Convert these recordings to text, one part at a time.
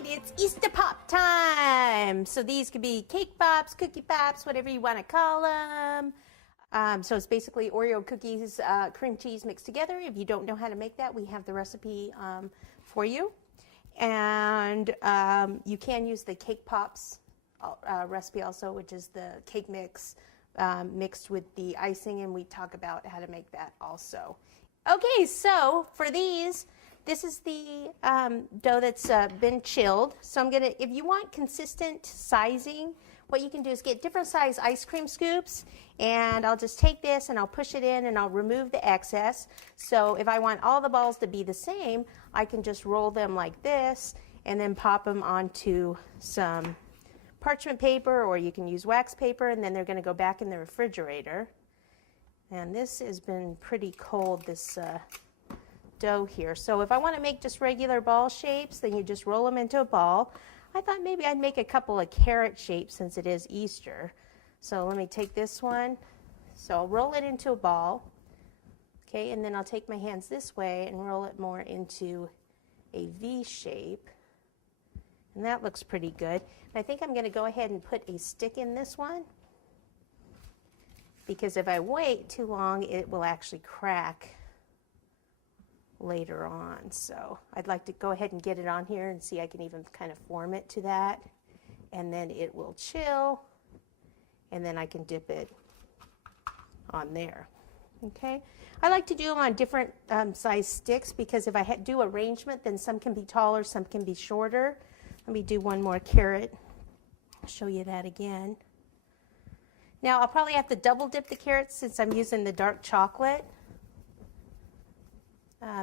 right, it's Easter Pop time. So these could be cake pops, cookie pops, whatever you want to call them. So it's basically Oreo cookies, cream cheese mixed together. If you don't know how to make that, we have the recipe for you. And you can use the cake pops recipe also, which is the cake mix mixed with the icing, and we talk about how to make that also. Okay, so for these, this is the dough that's been chilled. So I'm gonna, if you want consistent sizing, what you can do is get different size ice cream scoops, and I'll just take this and I'll push it in and I'll remove the excess. So if I want all the balls to be the same, I can just roll them like this and then pop them onto some parchment paper, or you can use wax paper, and then they're gonna go back in the refrigerator. And this has been pretty cold, this dough here. So if I want to make just regular ball shapes, then you just roll them into a ball. I thought maybe I'd make a couple of carrot shapes since it is Easter. So let me take this one. So I'll roll it into a ball. Okay, and then I'll take my hands this way and roll it more into a V shape. And that looks pretty good. And I think I'm going to go ahead and put a stick in this one, because if I wait too long, it will actually crack later on. So I'd like to go ahead and get it on here and see I can even kind of form it to that, and then it will chill, and then I can dip it on there. Okay, I like to do them on different size sticks, because if I do arrangement, then some can be taller, some can be shorter. Let me do one more carrot. I'll show you that again. Now I'll probably have to double dip the carrots since I'm using the dark chocolate.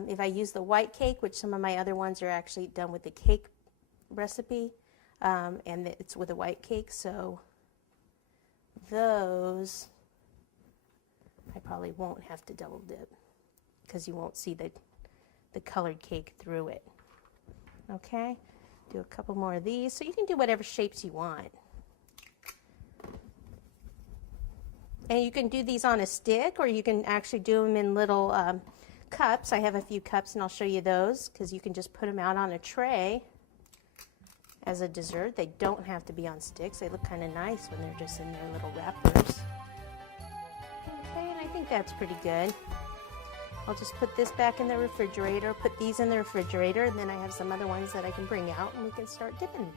If I use the white cake, which some of my other ones are actually done with the cake recipe, and it's with a white cake, so those I probably won't have to double dip, because you won't see the colored cake through it. Okay, do a couple more of these, so you can do whatever shapes you want. And you can do these on a stick, or you can actually do them in little cups. I have a few cups, and I'll show you those, because you can just put them out on a tray as a dessert. They don't have to be on sticks. They look kind of nice when they're just in their little wrappers. Okay, and I think that's pretty good. I'll just put this back in the refrigerator, put these in the refrigerator, and then I have some other ones that I can bring out and we can start dipping.